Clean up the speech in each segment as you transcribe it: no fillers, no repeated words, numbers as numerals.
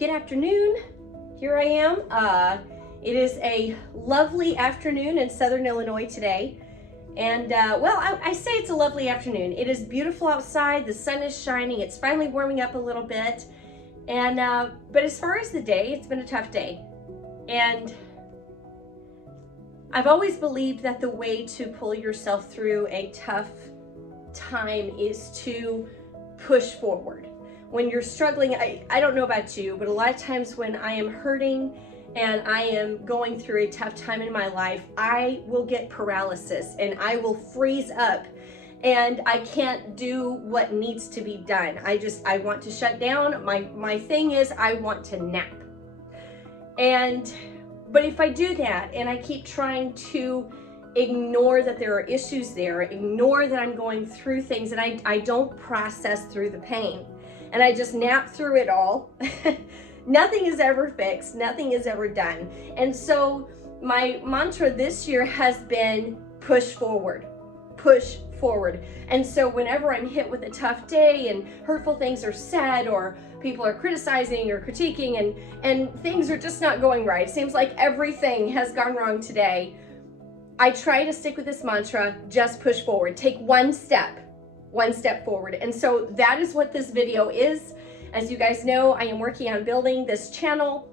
Good afternoon. Here I am. It is a lovely afternoon in Southern Illinois today. And well, I say it's a lovely afternoon. It is beautiful outside. The sun is shining. It's finally warming up a little bit. And but as far as the day, it's been a tough day. And I've always believed that the way to pull yourself through a tough time is to push forward. When you're struggling, I don't know about you, but a lot of times when I am hurting and I am going through a tough time in my life, I will get paralysis and I will freeze up and I can't do what needs to be done. I want to shut down. My thing is I want to nap. But if I do that and I keep trying to ignore that there are issues there, ignore that I'm going through things, and I don't process through the pain, and I just nap through it all, nothing is ever fixed, nothing is ever done. And so my mantra this year has been push forward, push forward. And so whenever I'm hit with a tough day and hurtful things are said, or people are criticizing or critiquing, and things are just not going right, it seems like everything has gone wrong today, I try to stick with this mantra, just push forward, take one step forward. And so that is what this video is. As you guys know, I am working on building this channel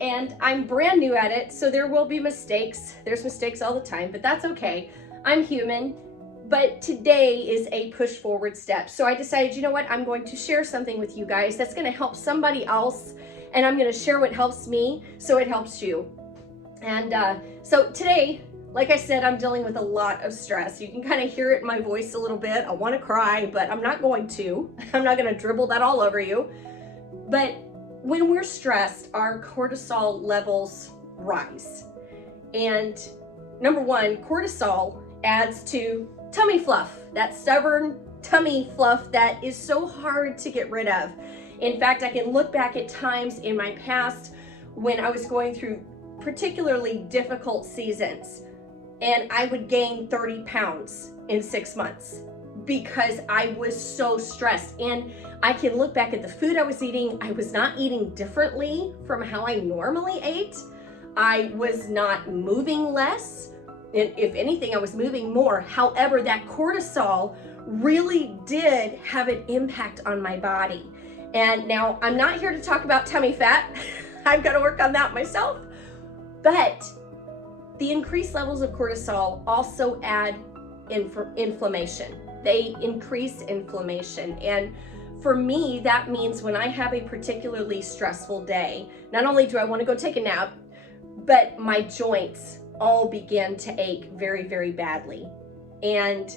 and I'm brand new at it, so there will be mistakes. There's mistakes all the time, but that's okay. I'm human. But today is a push forward step. So I decided, you know what, I'm going to share something with you guys that's going to help somebody else, and I'm going to share what helps me so it helps you. And so today, like I said, I'm dealing with a lot of stress. You can kind of hear it in my voice a little bit. I want to cry, but I'm not going to. I'm not going to dribble that all over you. But when we're stressed, our cortisol levels rise. And number one, cortisol adds to tummy fluff, that stubborn tummy fluff that is so hard to get rid of. In fact, I can look back at times in my past when I was going through particularly difficult seasons, and I would gain 30 pounds in 6 months because I was so stressed. And I can look back at the food I was eating. I was not eating differently from how I normally ate. I was not moving less. And if anything, I was moving more. However, that cortisol really did have an impact on my body. And now I'm not here to talk about tummy fat. I've got to work on that myself. But the increased levels of cortisol also add inflammation. They increase inflammation. And for me, that means when I have a particularly stressful day, not only do I want to go take a nap, but my joints all begin to ache very, very badly. And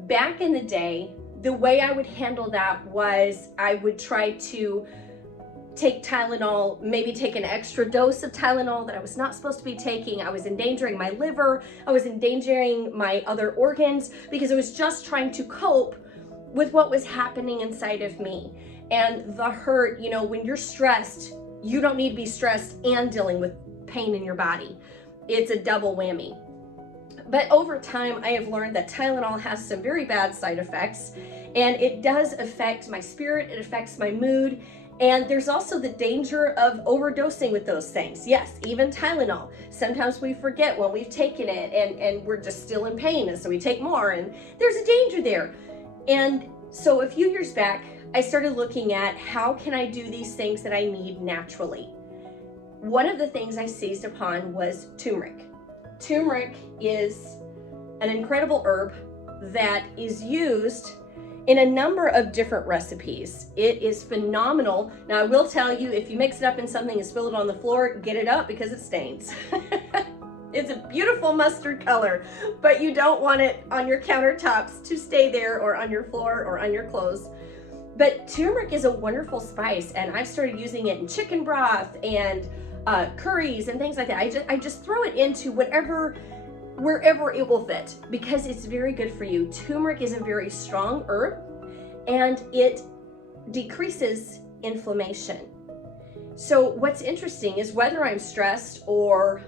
back in the day, the way I would handle that was I would try to take Tylenol, maybe take an extra dose of Tylenol that I was not supposed to be taking. I was endangering my liver. I was endangering my other organs because I was just trying to cope with what was happening inside of me. And the hurt, you know, when you're stressed, you don't need to be stressed and dealing with pain in your body. It's a double whammy. But over time, I have learned that Tylenol has some very bad side effects, and it does affect my spirit, it affects my mood, and there's also the danger of overdosing with those things. Yes, even Tylenol. Sometimes we forget when we've taken it and we're just still in pain, and so we take more, and there's a danger there. And so a few years back, I started looking at how can I do these things that I need naturally. One of the things I seized upon was turmeric. Turmeric is an incredible herb that is used in a number of different recipes. It is phenomenal. Now, I will tell you, if you mix it up in something and spill it on the floor, get it up because it stains. It's a beautiful mustard color, but you don't want it on your countertops to stay there, or on your floor, or on your clothes. But turmeric is a wonderful spice, and I've started using it in chicken broth and curries and things like that. I just throw it into wherever it will fit because it's very good for you. Turmeric is a very strong herb and it decreases inflammation. So what's interesting is whether I'm stressed or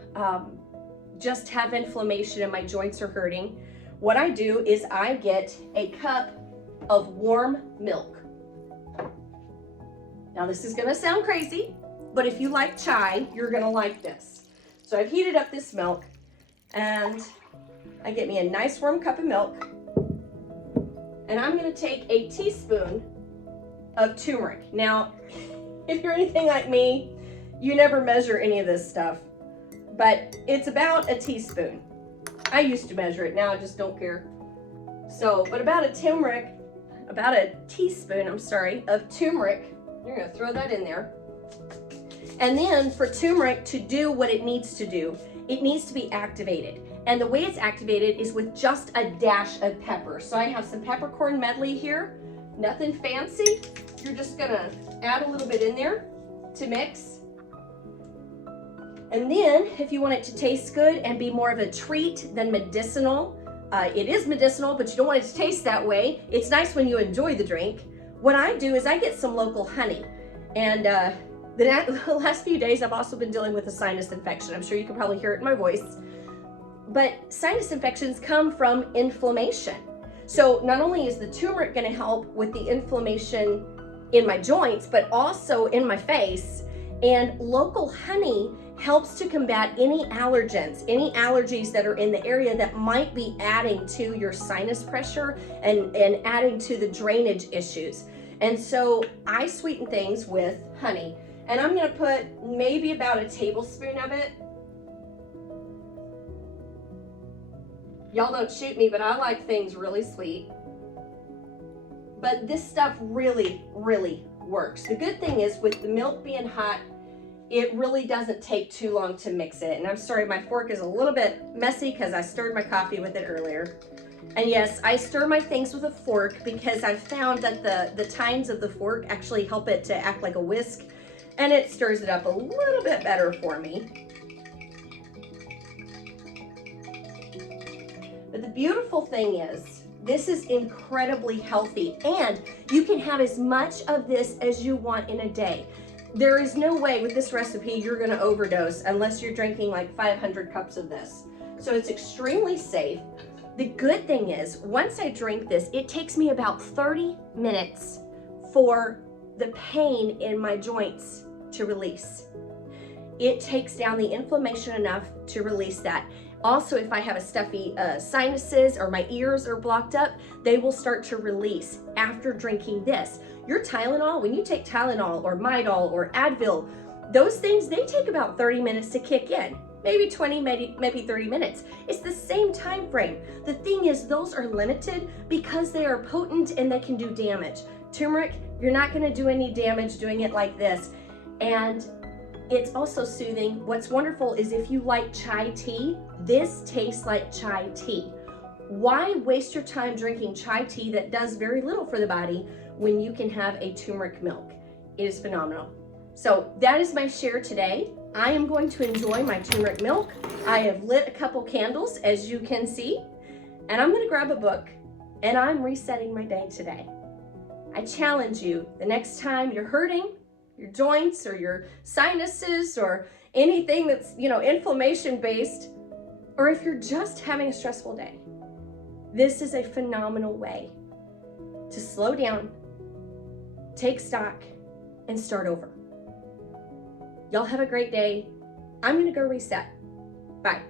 just have inflammation and my joints are hurting, what I do is I get a cup of warm milk. Now this is gonna sound crazy, but if you like chai, you're gonna like this. So I've heated up this milk, and I get me a nice warm cup of milk, and I'm gonna take a teaspoon of turmeric. Now, if you're anything like me, you never measure any of this stuff, but it's about a teaspoon. I used to measure it, now I just don't care. So, but about a teaspoon, of turmeric. You're gonna throw that in there. And then for turmeric to do what it needs to do, it needs to be activated. And the way it's activated is with just a dash of pepper. So I have some peppercorn medley here, nothing fancy. You're just gonna add a little bit in there to mix. And then if you want it to taste good and be more of a treat than medicinal, it is medicinal, but you don't want it to taste that way. It's nice when you enjoy the drink. What I do is I get some local honey. And the last few days I've also been dealing with a sinus infection. I'm sure you can probably hear it in my voice. But sinus infections come from inflammation. So not only is the turmeric gonna help with the inflammation in my joints, but also in my face. And local honey helps to combat any allergens, any allergies that are in the area that might be adding to your sinus pressure and adding to the drainage issues. And so I sweeten things with honey. And I'm gonna put maybe about a tablespoon of it. Y'all don't shoot me, but I like things really sweet. But this stuff really, really works. The good thing is with the milk being hot, it really doesn't take too long to mix it. And I'm sorry, my fork is a little bit messy because I stirred my coffee with it earlier. And yes, I stir my things with a fork because I've found that the tines of the fork actually help it to act like a whisk, and it stirs it up a little bit better for me. But the beautiful thing is, this is incredibly healthy, and you can have as much of this as you want in a day. There is no way with this recipe you're gonna overdose unless you're drinking like 500 cups of this. So it's extremely safe. The good thing is, once I drink this, it takes me about 30 minutes for the pain in my joints to release. It takes down the inflammation enough to release that. Also, if I have a stuffy sinuses or my ears are blocked up, they will start to release after drinking this. Your Tylenol, when you take Tylenol or Midol or Advil, those things, they take about 30 minutes to kick in. Maybe 20, maybe 30 minutes. It's the same time frame. The thing is, those are limited because they are potent and they can do damage. Turmeric, you're not gonna do any damage doing it like this. And it's also soothing. What's wonderful is if you like chai tea, this tastes like chai tea. Why waste your time drinking chai tea that does very little for the body when you can have a turmeric milk? It is phenomenal. So that is my share today. I am going to enjoy my turmeric milk. I have lit a couple candles, as you can see, and I'm gonna grab a book, and I'm resetting my day today. I challenge you, the next time you're hurting, your joints or your sinuses or anything that's, inflammation based, or if you're just having a stressful day, this is a phenomenal way to slow down, take stock, and start over. Y'all have a great day. I'm gonna go reset. Bye.